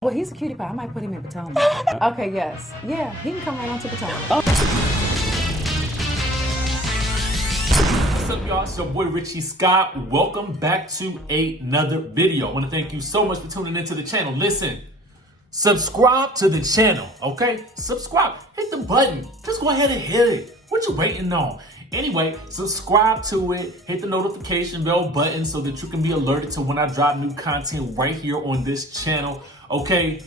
Well, he's a cutie pie. I might put him in Potomac. Okay, yes. Yeah, he can come right on to Potomac. What's up, y'all? It's your boy Richie Scott. Welcome back to another video. I want to thank you so much for tuning into the channel. Listen, subscribe to the channel, okay? Subscribe. Hit the button. Just go ahead and hit it. What you waiting on? Anyway, subscribe to it. Hit the notification bell button so that you can be alerted to when I drop new content right here on this channel. Okay,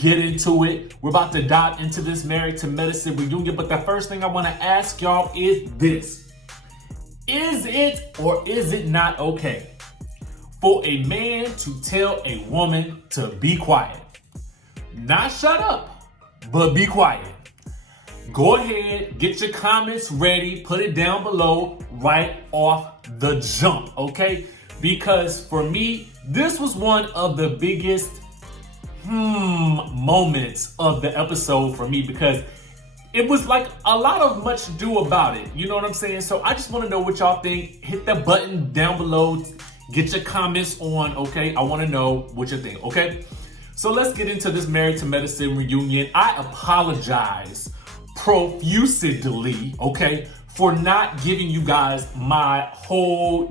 get into it. We're about to dive into this Married to Medicine reunion, but the first thing I want to ask y'all is this. Is it or is it not okay for a man to tell a woman to be quiet? Not shut up, but be quiet. Go ahead, get your comments ready, put it down below right off the jump, okay? Because for me, this was one of the biggest moments of the episode for me, because it was like a lot of much ado about it. You know what I'm saying? So I just want to know what y'all think. Hit that button down below. Get your comments on, okay? I want to know what you think, okay? So let's get into this Married to Medicine reunion. I apologize profusely, okay, for not giving you guys my whole,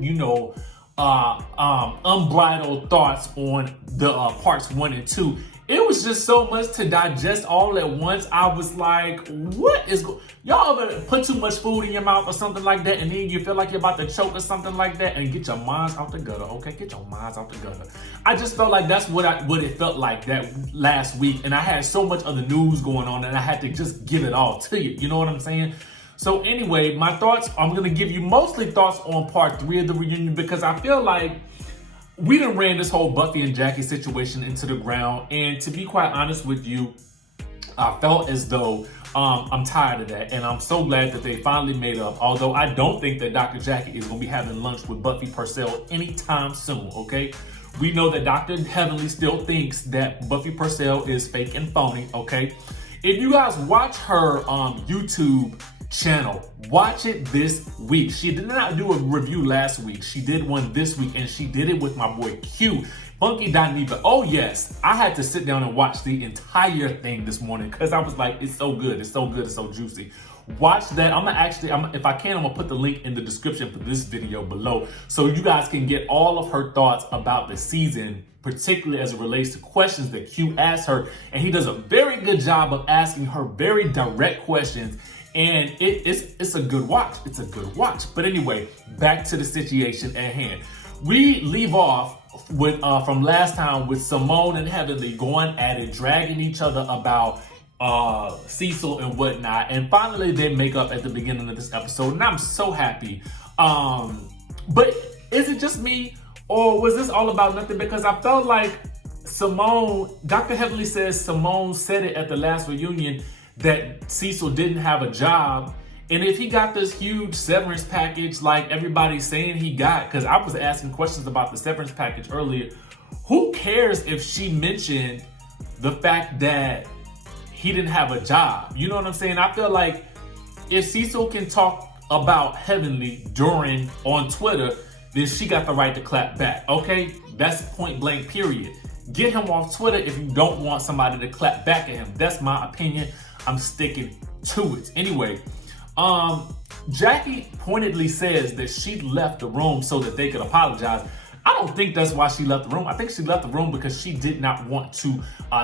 unbridled thoughts on the parts 1 and 2. It was just so much to digest all at once. I was like, what is y'all ever put too much food in your mouth or something like that, and then you feel like you're about to choke or something like that, and get your minds out the gutter, okay? Get your minds out the gutter. I just felt like that's what it felt like that last week, and I had so much other news going on, and I had to just give it all to you. You know what I'm saying? So anyway, my thoughts, I'm going to give you mostly thoughts on part 3 of the reunion, because I feel like we done ran this whole Buffy and Jackie situation into the ground. And to be quite honest with you, I felt as though I'm tired of that. And I'm so glad that they finally made up. Although I don't think that Dr. Jackie is going to be having lunch with Buffy Purcell anytime soon, okay? We know that Dr. Heavenly still thinks that Buffy Purcell is fake and phony, okay? If you guys watch her YouTube channel, watch it this week. She did not do a review last week. She did one this week, and she did it with my boy Q, Funky Dineva. Oh yes, I had to sit down and watch the entire thing this morning because I was like, it's so good, it's so good, it's so juicy. Watch that. If I can, I'm gonna put the link in the description for this video below so you guys can get all of her thoughts about the season, particularly as it relates to questions that Q asked her. And he does a very good job of asking her very direct questions. And it's a good watch. It's a good watch. But anyway, back to the situation at hand. We leave off with from last time with Simone and Heavenly going at it, dragging each other about Cecil and whatnot. And finally they make up at the beginning of this episode. And I'm so happy. But is it just me, or was this all about nothing? Because I felt like Simone, Dr. Heavenly says Simone said it at the last reunion that Cecil didn't have a job. And if he got this huge severance package like everybody's saying he got, because I was asking questions about the severance package earlier, who cares if she mentioned the fact that he didn't have a job? You know what I'm saying? I feel like if Cecil can talk about Heavenly on Twitter, then she got the right to clap back, okay? That's point blank, period. Get him off Twitter if you don't want somebody to clap back at him. That's my opinion. I'm sticking to it. Anyway, Jackie pointedly says that she left the room so that they could apologize. I don't think that's why she left the room. I think she left the room because she did not want to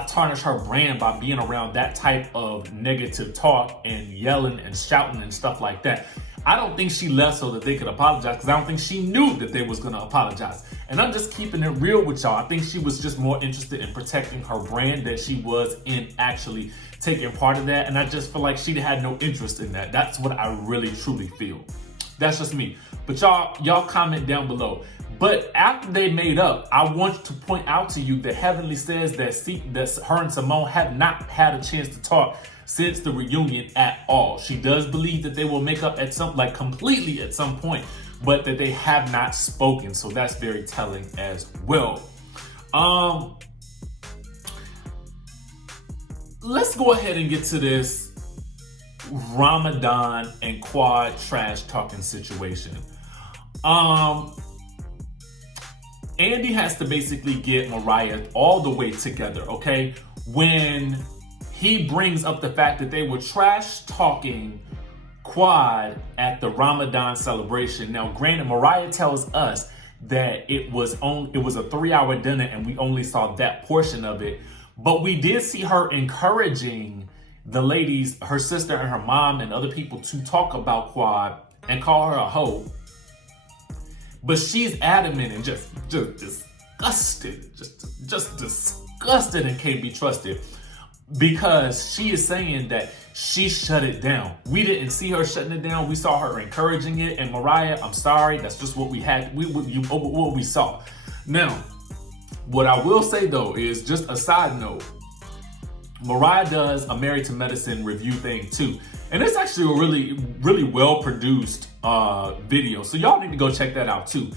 tarnish her brand by being around that type of negative talk and yelling and shouting and stuff like that. I don't think she left so that they could apologize, because I don't think she knew that they was going to apologize. And I'm just keeping it real with y'all. I think she was just more interested in protecting her brand than she was in actually taking part of that. And I just feel like she had no interest in that. That's what I really truly feel. That's just me. But y'all comment down below. But after they made up, I want to point out to you that Heavenly says that her and Simone have not had a chance to talk since the reunion at all. She does believe that they will make up at completely at some point, but that they have not spoken. So that's very telling as well. Let's go ahead and get to this Ramadan and Quad trash talking situation. Andy has to basically get Mariah all the way together, okay? When he brings up the fact that they were trash talking Quad at the Ramadan celebration. Now, granted, Mariah tells us that it was a 3-hour dinner and we only saw that portion of it, but we did see her encouraging the ladies, her sister and her mom and other people, to talk about Quad and call her a hoe. But she's adamant and just disgusted, just disgusted and can't be trusted, because she is saying that she shut it down. We didn't see her shutting it down. We saw her encouraging it. And Mariah, I'm sorry, that's just what we had. What we saw. Now, what I will say though is, just a side note, Mariah does a Married to Medicine review thing too. And it's actually a really well produced video. So y'all need to go check that out too.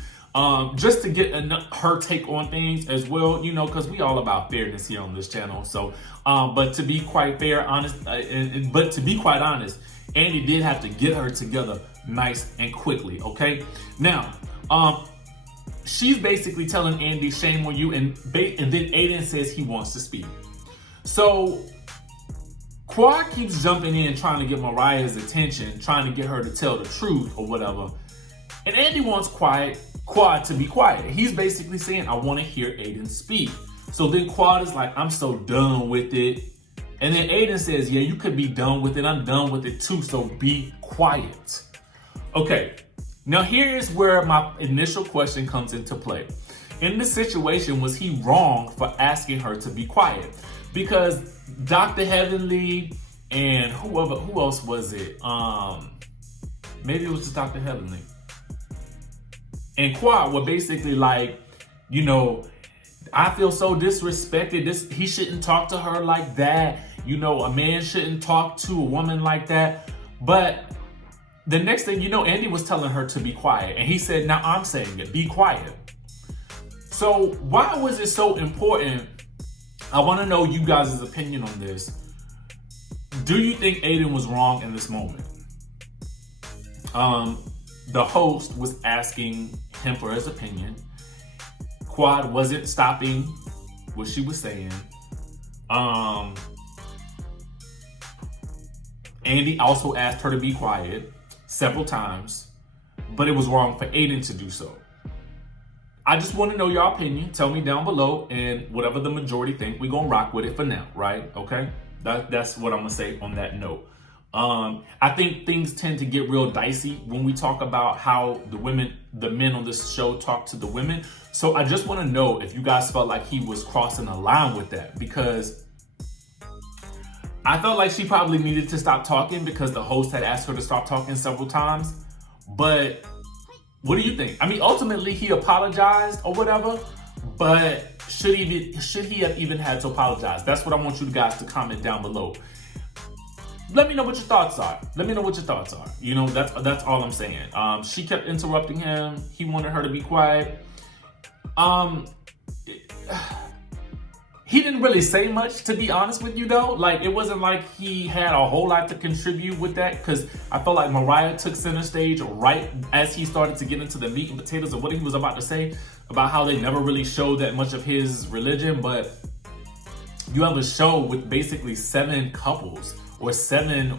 Just to get her take on things as well, you know, because we all about fairness here on this channel. So, but to be quite honest, Andy did have to get her together nice and quickly, okay? Now, she's basically telling Andy, shame on you, and then Aiden says he wants to speak. So, Quad keeps jumping in, trying to get Mariah's attention, trying to get her to tell the truth or whatever. And Andy wants Quad to be quiet. He's basically saying, I want to hear Aiden speak. So then Quad is like, I'm so done with it. And then Aiden says, yeah, you could be done with it. I'm done with it too, so be quiet. Okay, now here's where my initial question comes into play. In this situation, was he wrong for asking her to be quiet? Because Dr. Heavenly and who else was it? Maybe it was just Dr. Heavenly and Quad were basically like, you know, I feel so disrespected. He shouldn't talk to her like that. You know, a man shouldn't talk to a woman like that. But the next thing you know, Andy was telling her to be quiet. And he said, now I'm saying it, be quiet. So why was it so important? I want to know you guys' opinion on this. Do you think Aiden was wrong in this moment? The host was asking him for his opinion. Quad wasn't stopping what she was saying. Andy also asked her to be quiet several times, but it was wrong for Aiden to do so. I just want to know your opinion. Tell me down below, and whatever the majority think, we're going to rock with it for now, right? Okay? That's what I'm going to say on that note. I think things tend to get real dicey when we talk about how the men on this show talk to the women. So I just want to know if you guys felt like he was crossing a line with that, because I felt like she probably needed to stop talking because the host had asked her to stop talking several times. But what do you think? I mean, ultimately he apologized or whatever, but should he have even had to apologize? That's what I want you guys to comment down below. Let me know what your thoughts are. You know, that's all I'm saying. She kept interrupting him. He wanted her to be quiet. He didn't really say much, to be honest with you, though. Like, it wasn't like he had a whole lot to contribute with that, because I felt like Mariah took center stage right as he started to get into the meat and potatoes of what he was about to say about how they never really showed that much of his religion. But you have a show with basically 7 couples or seven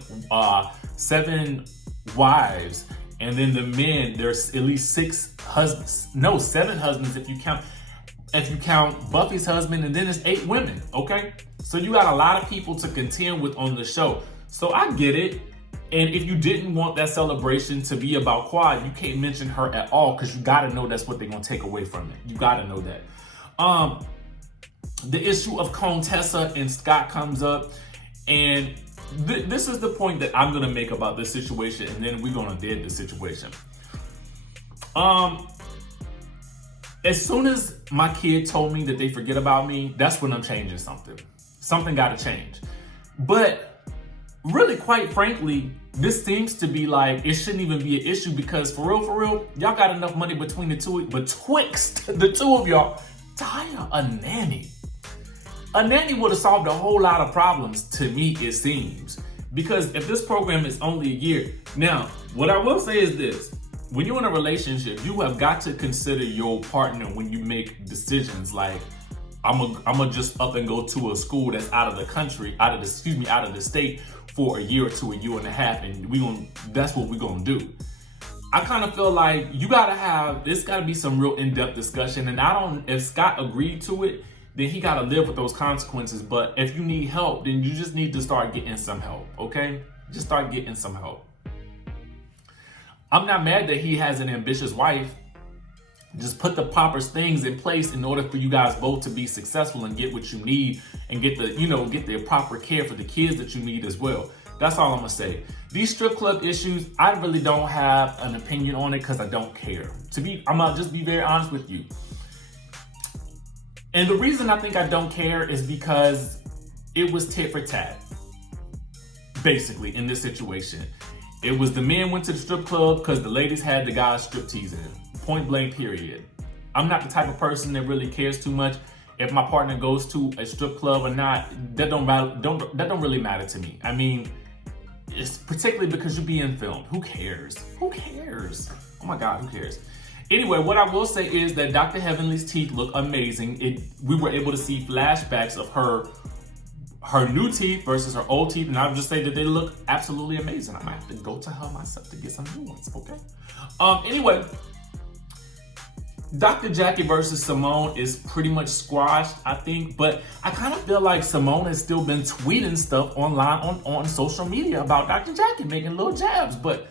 wives, and then the men, there's at least 6 husbands. No, 7 husbands if you count Buffy's husband, and then it's 8 women, okay? So you got a lot of people to contend with on the show. So I get it. And if you didn't want that celebration to be about Quad, you can't mention her at all, because you gotta know that's what they're gonna take away from it. You gotta know that. The issue of Contessa and Scott comes up, and this is the point that I'm gonna make about this situation, and then we're gonna dead the situation. As soon as my kid told me that they forget about me, that's when I'm changing something. Something gotta change. But really, quite frankly, this seems to be like, it shouldn't even be an issue, because for real, y'all got enough money betwixt the two of y'all to hire a nanny. A nanny would have solved a whole lot of problems, to me, it seems. Because if this program is only a year. Now, what I will say is this. when you're in a relationship, you have got to consider your partner when you make decisions. Like, I'm gonna just up and go to a school that's out of the country, out of the state for a year or two, a year and a half, and that's what we're gonna do. I kind of feel like there's gotta be some real in-depth discussion, and if Scott agreed to it, then he gotta live with those consequences. But if you need help, then you just need to start getting some help, okay? Just start getting some help. I'm not mad that he has an ambitious wife. Just put the proper things in place in order for you guys both to be successful and get what you need and get the proper care for the kids that you need as well. That's all I'm gonna say. These strip club issues, I really don't have an opinion on it because I don't care. I'm gonna just be very honest with you. And the reason I think I don't care is because it was tit for tat, basically, in this situation. It was the men went to the strip club because the ladies had the guys strip teasing. Point blank, period. I'm not the type of person that really cares too much if my partner goes to a strip club or not. That don't really matter to me. I mean, it's particularly because you're being filmed. Who cares? Who cares? Oh my God, who cares? Anyway, what I will say is that Dr. Heavenly's teeth look amazing. We were able to see flashbacks of her new teeth versus her old teeth, and I'll just say that they look absolutely amazing. I might have to go to her myself to get some new ones, okay? Anyway, Dr. Jackie versus Simone is pretty much squashed, I think, but I kind of feel like Simone has still been tweeting stuff online on social media about Dr. Jackie, making little jabs, but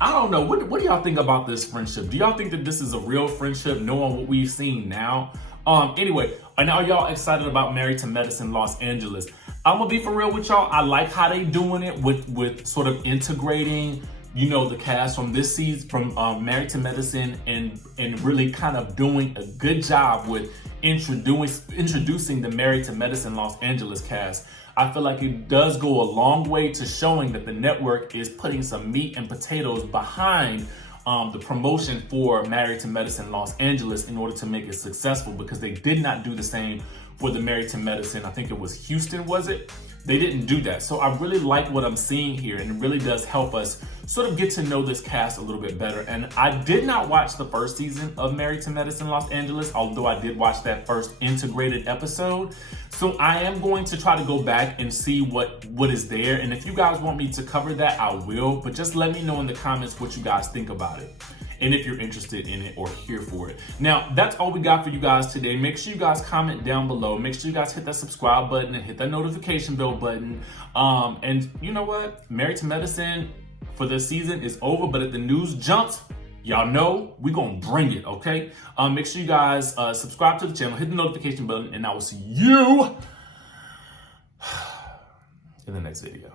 I don't know. What do y'all think about this friendship? Do y'all think that this is a real friendship, knowing what we've seen now? Anyway, and are y'all excited about Married to Medicine Los Angeles? I'm gonna be for real with y'all. I like how they doing it with sort of integrating, the cast from this season, from Married to Medicine, and really kind of doing a good job with introducing the Married to Medicine Los Angeles cast. I feel like it does go a long way to showing that the network is putting some meat and potatoes behind the promotion for Married to Medicine Los Angeles in order to make it successful, because they did not do the same for the Married to Medicine. I think it was Houston, was it? They didn't do that. So I really like what I'm seeing here, and it really does help us sort of get to know this cast a little bit better. And I did not watch the first season of Married to Medicine Los Angeles, although I did watch that first integrated episode. So I am going to try to go back and see what is there. And if you guys want me to cover that, I will. But just let me know in the comments what you guys think about it, and if you're interested in it or here for it. Now, that's all we got for you guys today. Make sure you guys comment down below. Make sure you guys hit that subscribe button and hit that notification bell button. And you know what? Married to Medicine for this season is over, but if the news jumps, y'all know we're gonna bring it, okay? Make sure you guys subscribe to the channel, hit the notification button, and I will see you in the next video.